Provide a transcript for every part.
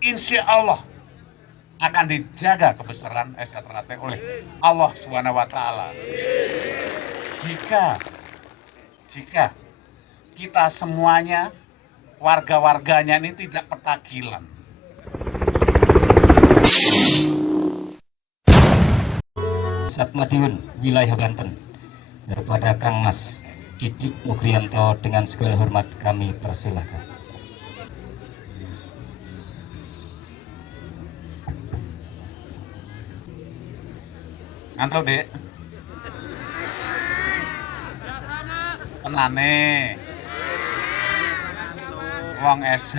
insya Allah akan dijaga kebesaran SHTRAT oleh Allah Subhanahu wa taala. Jika jika kita semuanya warga-warganya ini tidak petakilan. Satmadiun, wilayah Banten, kepada Kang Mas Didik Mugrianto dengan segala hormat kami persilahkan. Ngantuk, Dek? Tenane. Wong SH,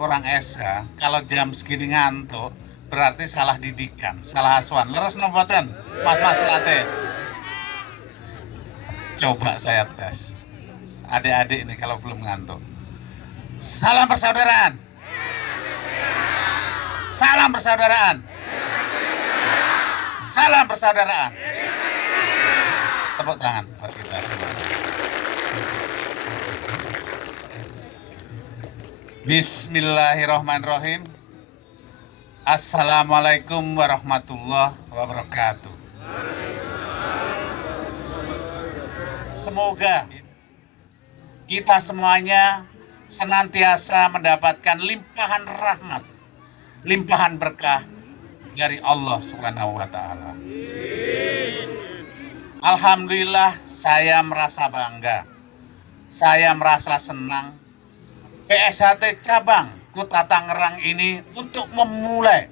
orang SH, kalau jam segini ngantuk, berarti salah didikan, salah asuhan. Leres nopoten, mas-mas pelatih. Coba saya tes. Adik-adik ini kalau belum ngantuk. Salam persaudaraan. Salam persaudaraan. Salam persaudaraan. Tepuk tangan buat kita semua. Bismillahirrahmanirrahim. Assalamualaikum warahmatullahi wabarakatuh. Semoga kita semuanya senantiasa mendapatkan limpahan rahmat, limpahan berkah dari Allah Subhanahu wa taala. Alhamdulillah, saya merasa bangga. Saya merasa senang PSHT cabang Kota Tangerang ini untuk memulai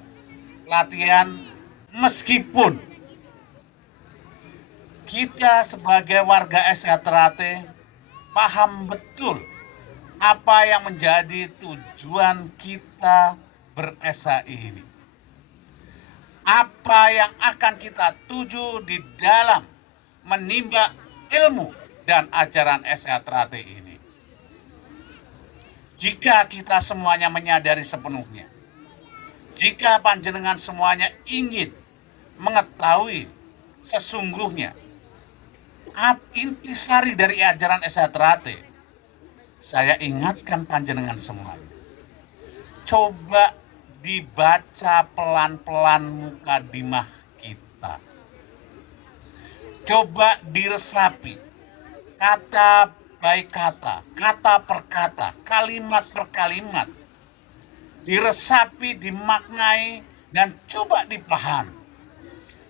latihan meskipun kita sebagai warga SHTRAT paham betul apa yang menjadi tujuan kita ber-SHI ini. Apa yang akan kita tuju di dalam menimba ilmu dan ajaran SHTRAT ini. Jika kita semuanya menyadari sepenuhnya, jika panjenengan semuanya ingin mengetahui sesungguhnya intisari dari ajaran SHTRAT, saya ingatkan panjenengan semuanya. Coba dibaca pelan-pelan mukadimah kita. Coba diresapi kata baik kata, kata per kata, kalimat per kalimat, diresapi, dimaknai, dan coba dipahami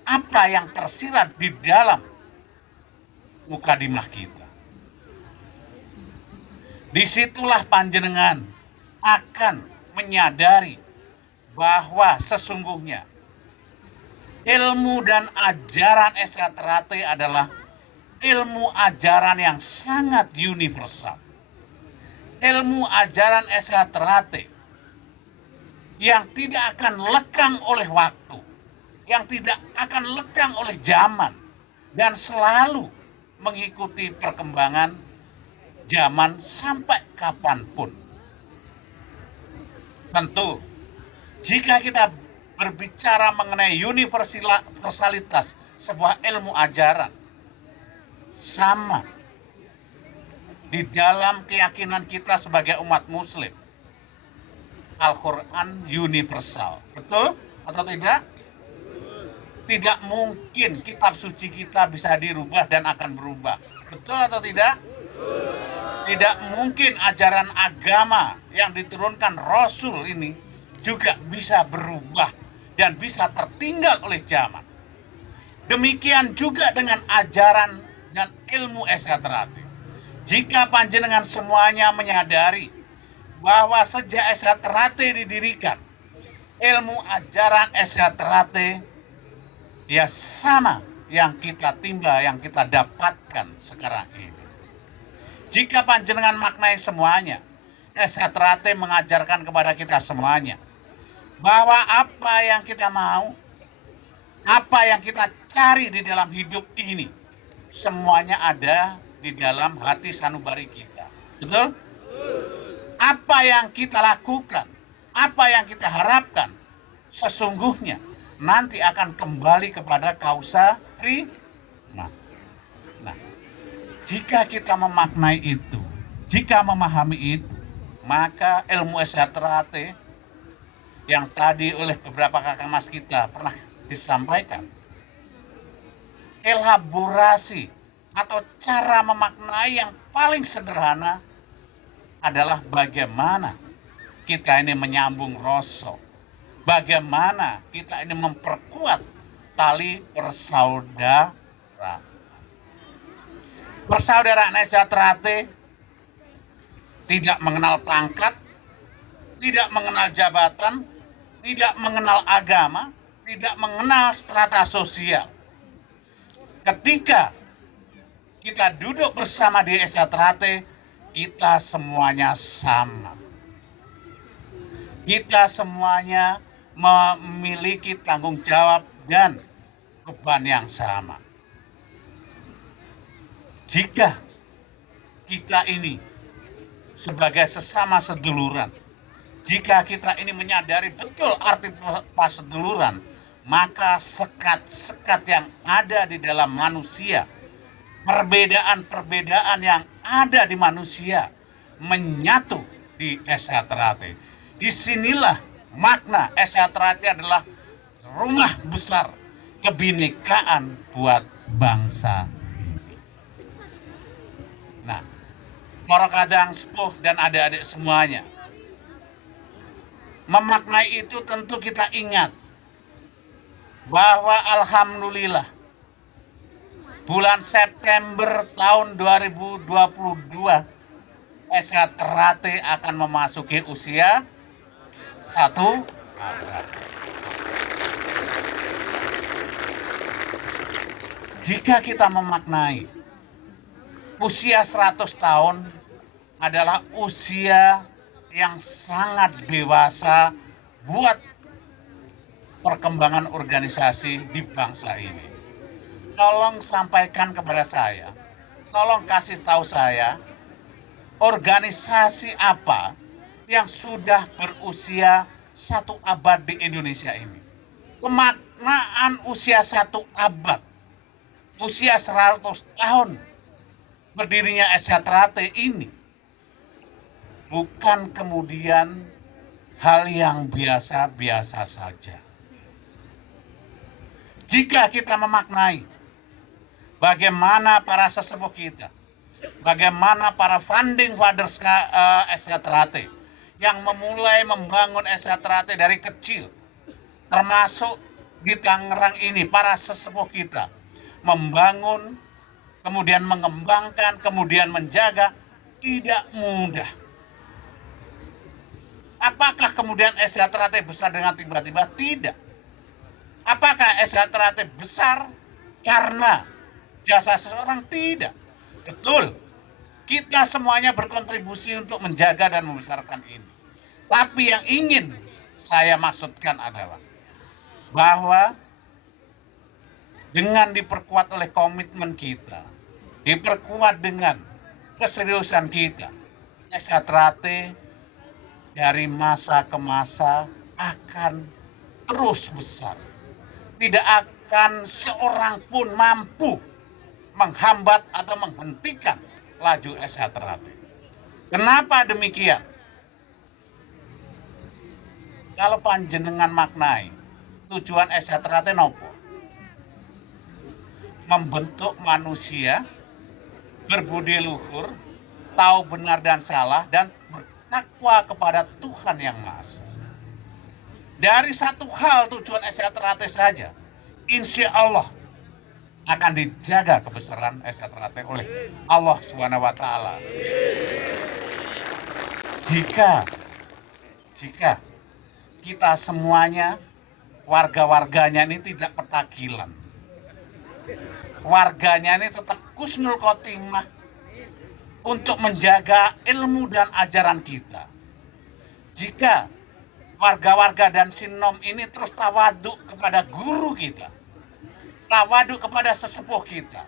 apa yang tersirat di dalam mukadimah kita. Disitulah panjenengan akan menyadari bahwa sesungguhnya ilmu dan ajaran SHTRAT adalah ilmu ajaran yang sangat universal. Ilmu ajaran SHTRAT yang tidak akan lekang oleh waktu, yang tidak akan lekang oleh zaman, dan selalu mengikuti perkembangan zaman sampai kapanpun. Tentu, jika kita berbicara mengenai universalitas sebuah ilmu ajaran, sama di dalam keyakinan kita sebagai umat muslim. Al-Quran universal, betul atau tidak? Tidak mungkin kitab suci kita bisa dirubah dan akan berubah, betul atau tidak? Tidak mungkin ajaran agama yang diturunkan Rasul ini juga bisa berubah dan bisa tertinggal oleh zaman. Demikian juga dengan ajaran dan ilmu SHTRAT. Jika panjenengan semuanya menyadari bahwa sejak SHTRAT didirikan, ilmu ajaran SHTRAT ya sama yang kita timba, yang kita dapatkan sekarang ini. Jika panjenengan maknai semuanya, SHTRAT mengajarkan kepada kita semuanya bahwa apa yang kita mau, apa yang kita cari di dalam hidup ini, semuanya ada di dalam hati sanubari kita. Betul? Apa yang kita lakukan, apa yang kita harapkan, sesungguhnya nanti akan kembali kepada kausa prima. Nah, jika kita memaknai itu, jika memahami itu, maka ilmu SHTRAT yang tadi oleh beberapa kakak mas kita pernah disampaikan, elaborasi atau cara memaknai yang paling sederhana adalah bagaimana kita ini menyambung rasa, bagaimana kita ini memperkuat tali persaudaraan. Persaudaraan Esaterate tidak mengenal pangkat, tidak mengenal jabatan, tidak mengenal agama, tidak mengenal strata sosial. Ketika kita duduk bersama di Esaterate, kita semuanya sama. Kita semuanya memiliki tanggung jawab dan beban yang sama. Jika kita ini sebagai sesama seduluran, jika kita ini menyadari betul arti paseduluran, maka sekat-sekat yang ada di dalam manusia, perbedaan-perbedaan yang ada di manusia menyatu di Esaterate. Disinilah makna Esaterate adalah rumah besar kebinekaan buat bangsa. Nah, para kadang sepuh dan adik-adik semuanya, memaknai itu tentu kita ingat bahwa alhamdulillah bulan September tahun 2022 Esaterate akan memasuki usia 1 abad. Jika kita memaknai usia 100 tahun adalah usia yang sangat dewasa buat perkembangan organisasi di bangsa ini. Tolong sampaikan kepada saya, tolong kasih tahu saya, organisasi apa yang sudah berusia 1 abad di Indonesia ini. Pemaknaan usia 1 abad, usia 100 tahun berdirinya Esaterate ini bukan kemudian hal yang biasa-biasa saja. Jika kita memaknai bagaimana para sesepuh kita, bagaimana para founding fathers Esaterate yang memulai membangun Esaterate dari kecil, termasuk di Tangerang ini para sesepuh kita membangun, kemudian mengembangkan, kemudian menjaga, tidak mudah. Apakah kemudian Esaterate besar dengan tiba-tiba? Tidak. Apakah Esaterate besar karena jasa seseorang? Tidak. Betul. Kita semuanya berkontribusi untuk menjaga dan membesarkan ini. Tapi yang ingin saya maksudkan adalah bahwa dengan diperkuat oleh komitmen kita, diperkuat dengan keseriusan kita, Esaterate dari masa ke masa akan terus besar. Tidak akan seorang pun mampu menghambat atau menghentikan laju Esaterate. Kenapa demikian? Kalau panjenengan maknai, tujuan Esaterate nopo? Membentuk manusia berbudi luhur, tahu benar dan salah, dan bertakwa kepada Tuhan Yang Maha Esa. Dari satu hal tujuan Esaterate saja, insya Allah akan dijaga kebesaran Esaterate oleh Allah Subhanahu wa Ta'ala. Jika kita semuanya, warga-warganya ini tidak petakilan, warganya ini tetap husnul khotimah untuk menjaga ilmu dan ajaran kita. Jika warga-warga dan sinom ini terus tawaduk kepada guru kita, tawaduk kepada sesepuh kita,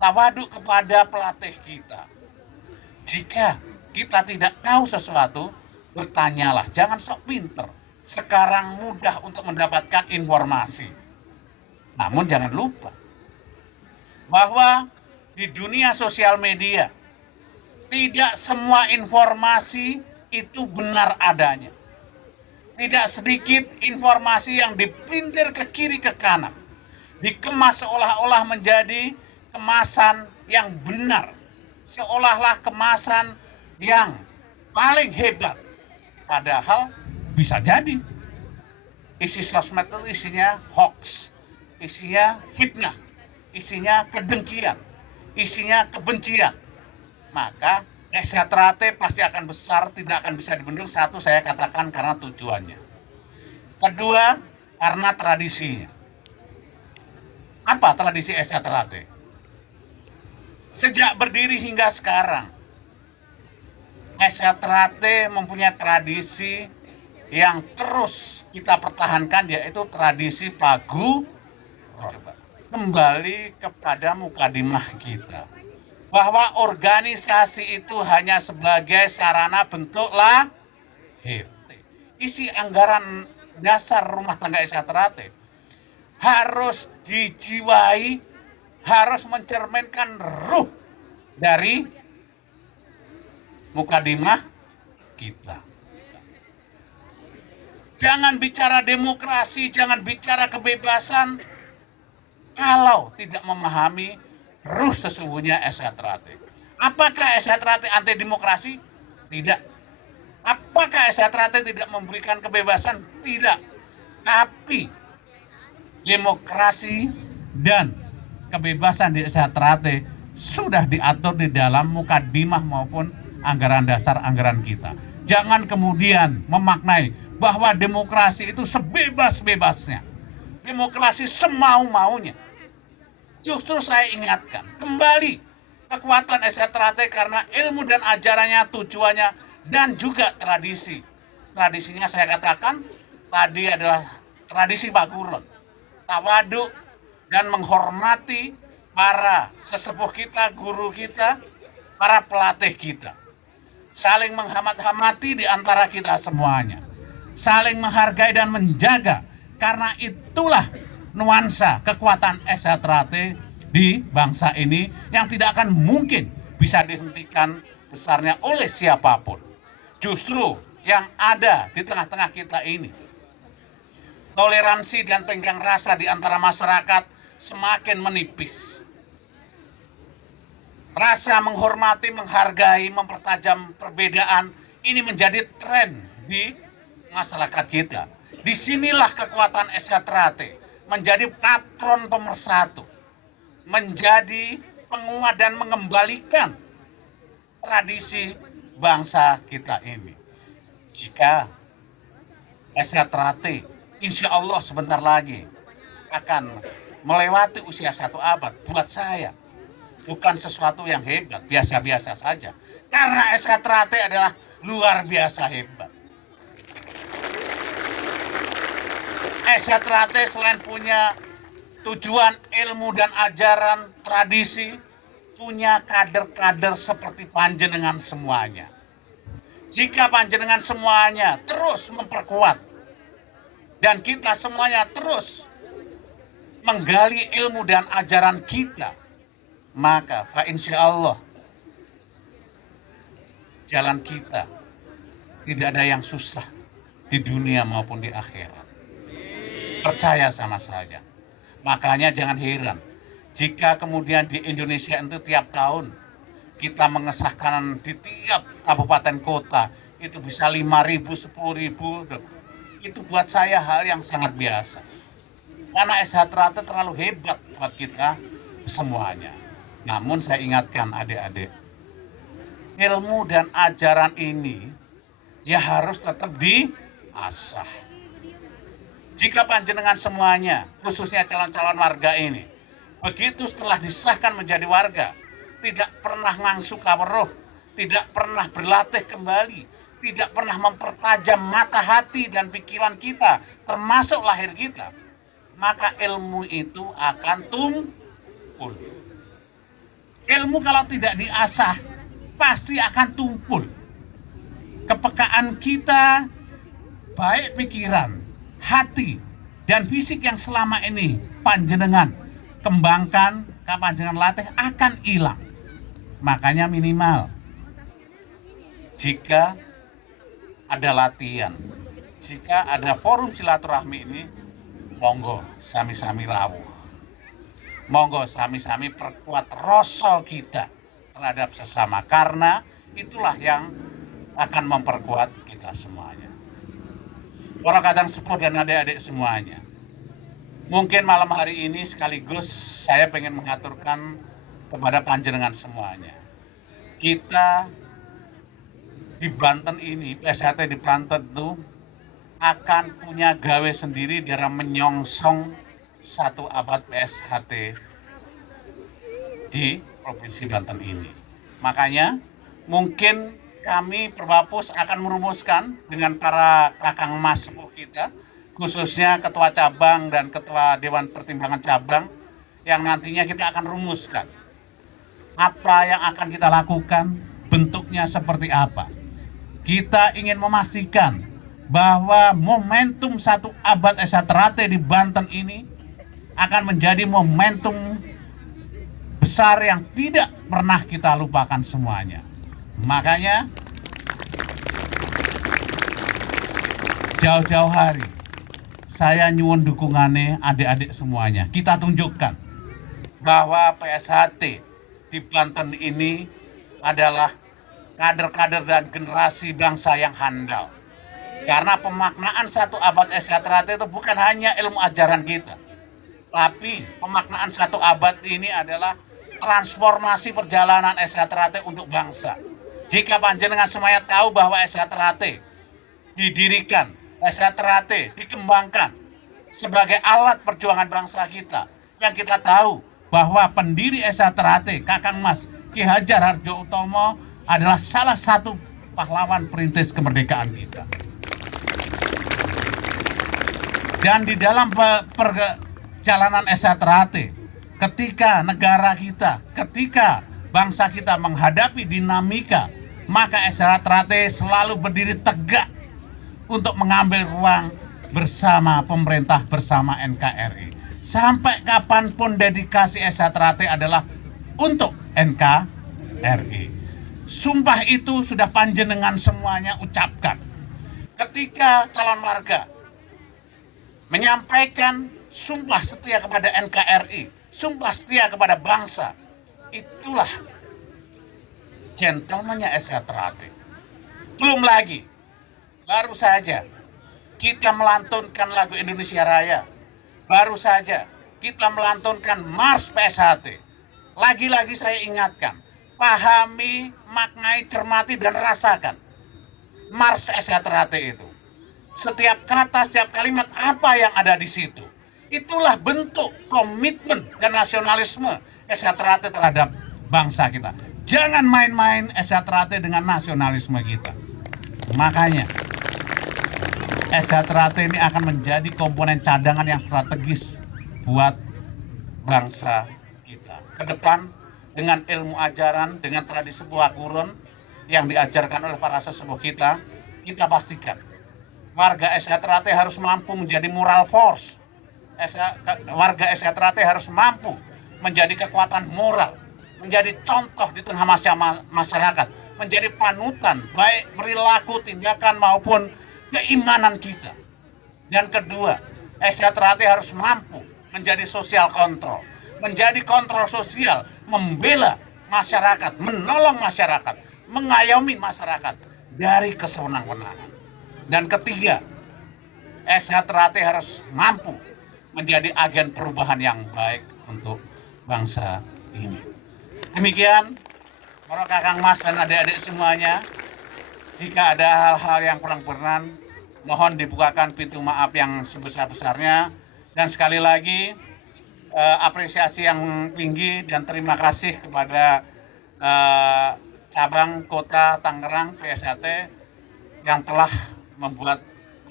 tawaduk kepada pelatih kita. Jika kita tidak tahu sesuatu, bertanyalah, jangan sok pinter. Sekarang mudah untuk mendapatkan informasi. Namun jangan lupa bahwa di dunia sosial media tidak semua informasi itu benar adanya. Tidak sedikit informasi yang dipintir ke kiri ke kanan, dikemas seolah-olah menjadi kemasan yang benar, seolah-olah kemasan yang paling hebat. Padahal bisa jadi isi sosmed itu isinya hoax, isinya fitnah, isinya kedengkian, isinya kebencian. Maka SHTRAT pasti akan besar, tidak akan bisa dibendung. Satu, saya katakan karena tujuannya. Kedua, karena tradisinya. Apa tradisi SHTRAT? Sejak berdiri hingga sekarang, SHTRAT mempunyai tradisi yang terus kita pertahankan, yaitu tradisi Pagu kembali kepada mukadimah kita, bahwa organisasi itu hanya sebagai sarana bentuk lahir. Isi anggaran dasar rumah tangga SHTRAT harus dijiwai, harus mencerminkan ruh dari mukadimah kita. Jangan bicara demokrasi, jangan bicara kebebasan kalau tidak memahami ruh sesungguhnya SHTRAT. Apakah SHTRAT anti demokrasi? Tidak. Apakah SHTRAT tidak memberikan kebebasan? Tidak. Tapi demokrasi dan kebebasan di SHTRAT sudah diatur di dalam mukadimah maupun anggaran dasar anggaran kita. Jangan kemudian memaknai bahwa demokrasi itu sebebas-bebasnya, demokrasi semau-maunya. Justru saya ingatkan kembali kekuatan SHTRAT karena ilmu dan ajarannya, tujuannya, dan juga tradisi. Tradisinya saya katakan tadi adalah tradisi Baguron, tawaduk dan menghormati para sesepuh kita, guru kita, para pelatih kita. Saling menghormati di antara kita semuanya. Saling menghargai dan menjaga, karena itulah nuansa kekuatan SHTRAT di bangsa ini yang tidak akan mungkin bisa dihentikan besarnya oleh siapapun. Justru yang ada di tengah-tengah kita ini, toleransi dan tenggang rasa di antara masyarakat semakin menipis. Rasa menghormati, menghargai, mempertajam perbedaan ini menjadi tren di masyarakat kita. Disinilah kekuatan SHTRAT menjadi patron pemersatu, menjadi penguat dan mengembalikan tradisi bangsa kita ini. Jika SHTRAT insya Allah sebentar lagi akan melewati usia 1 abad, buat saya bukan sesuatu yang hebat, biasa-biasa saja. Karena SHTRAT adalah luar biasa hebat. SHTRAT selain punya tujuan, ilmu dan ajaran, tradisi, punya kader-kader seperti panjenengan semuanya. Jika panjenengan semuanya terus memperkuat dan kita semuanya terus menggali ilmu dan ajaran kita, maka insya Allah jalan kita tidak ada yang susah di dunia maupun di akhirat. Percaya sama saya. Makanya jangan heran jika kemudian di Indonesia itu tiap tahun kita mengesahkan di tiap kabupaten kota itu bisa 5.000, 10.000. Itu buat saya hal yang sangat biasa. Karena SHTRAT terlalu hebat buat kita semuanya. Namun saya ingatkan adik-adik, ilmu dan ajaran ini ya harus tetap diasah. Jika panjenengan semuanya, khususnya calon-calon warga ini, begitu setelah disahkan menjadi warga, tidak pernah ngangsu kaweruh, tidak pernah berlatih kembali, tidak pernah mempertajam mata hati dan pikiran kita, termasuk lahir kita, maka ilmu itu akan tumpul. Ilmu kalau tidak diasah, pasti akan tumpul. Kepekaan kita, baik pikiran, hati, dan fisik yang selama ini panjenengan kembangkan, panjenengan latih akan hilang. Makanya minimal jika ada latihan, jika ada forum silaturahmi ini, monggo sami-sami rawuh. Monggo sami-sami perkuat rasa kita terhadap sesama, karena itulah yang akan memperkuat kita semuanya. Para kadang sepuh dan adik-adik semuanya, mungkin malam hari ini sekaligus saya pengen mengaturkan kepada panjenengan semuanya. Kita di Banten ini, PSHT di Banten itu akan punya gawe sendiri dalam menyongsong 1 abad PSHT di Provinsi Banten ini. Makanya mungkin kami Perbapus akan merumuskan dengan para kakang mas sepuh kita, khususnya ketua cabang dan ketua Dewan Pertimbangan Cabang, yang nantinya kita akan rumuskan apa yang akan kita lakukan, bentuknya seperti apa. Kita ingin memastikan bahwa momentum 1 abad SHT di Banten ini akan menjadi momentum besar yang tidak pernah kita lupakan semuanya. Makanya jauh-jauh hari saya nyuwun dukungannya adik-adik semuanya. Kita tunjukkan bahwa PSHT di Banten ini adalah kader-kader dan generasi bangsa yang handal. Karena pemaknaan 1 abad SHT itu bukan hanya ilmu ajaran kita, tapi pemaknaan 1 abad ini adalah transformasi perjalanan SHT untuk bangsa. Jika panjenengan semuanya tahu bahwa SHT didirikan, SHT dikembangkan sebagai alat perjuangan bangsa kita, yang kita tahu bahwa pendiri SHT, Kakang Mas Ki Hajar Hardjo Utomo, adalah salah satu pahlawan perintis kemerdekaan kita. Dan di dalam perjalanan SHT, ketika negara kita, ketika bangsa kita menghadapi dinamika, maka SHT selalu berdiri tegak untuk mengambil ruang bersama pemerintah, bersama NKRI. Sampai kapanpun dedikasi SHT adalah untuk NKRI. Sumpah itu sudah panjenengan semuanya ucapkan. Ketika calon warga menyampaikan sumpah setia kepada NKRI, sumpah setia kepada bangsa, itulah gentlemannya SHT. Belum lagi, baru saja kita melantunkan lagu Indonesia Raya, baru saja kita melantunkan Mars PSHT. Lagi-lagi saya ingatkan, pahami, maknai, cermati, dan rasakan Mars SHT itu. Setiap kata, setiap kalimat apa yang ada di situ, itulah bentuk komitmen dan nasionalisme SHT terhadap bangsa kita. Jangan main-main SHT dengan nasionalisme kita. Makanya SHT ini akan menjadi komponen cadangan yang strategis buat bangsa kita. Ke depan dengan ilmu ajaran, dengan tradisi buah gurun yang diajarkan oleh para sesepuh kita pastikan warga SHT harus mampu menjadi moral force. Warga SHT harus mampu menjadi kekuatan moral, menjadi contoh di tengah masyarakat, menjadi panutan baik perilaku, tindakan maupun keimanan kita. Dan kedua, SHT harus mampu menjadi sosial kontrol, menjadi kontrol sosial, membela masyarakat, menolong masyarakat, mengayomi masyarakat dari kesewenang-wenangan. Dan ketiga, SHT harus mampu menjadi agen perubahan yang baik untuk bangsa ini. Demikian, para kakang mas dan adik-adik semuanya, jika ada hal-hal yang kurang berkenan, mohon dibukakan pintu maaf yang sebesar-besarnya. Dan sekali lagi, apresiasi yang tinggi dan terima kasih kepada cabang kota Tangerang PSHT yang telah membuat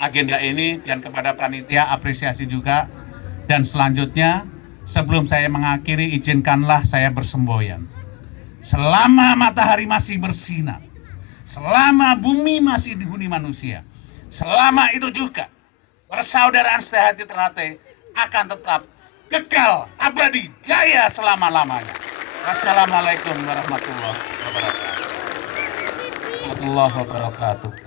agenda ini, dan kepada panitia apresiasi juga. Dan selanjutnya, sebelum saya mengakhiri, izinkanlah saya bersemboyan. Selama matahari masih bersinar, selama bumi masih dihuni manusia, selama itu juga persaudaraan sehati terhati akan tetap kekal, abadi, jaya selama-lamanya. Wassalamualaikum warahmatullahi wabarakatuh.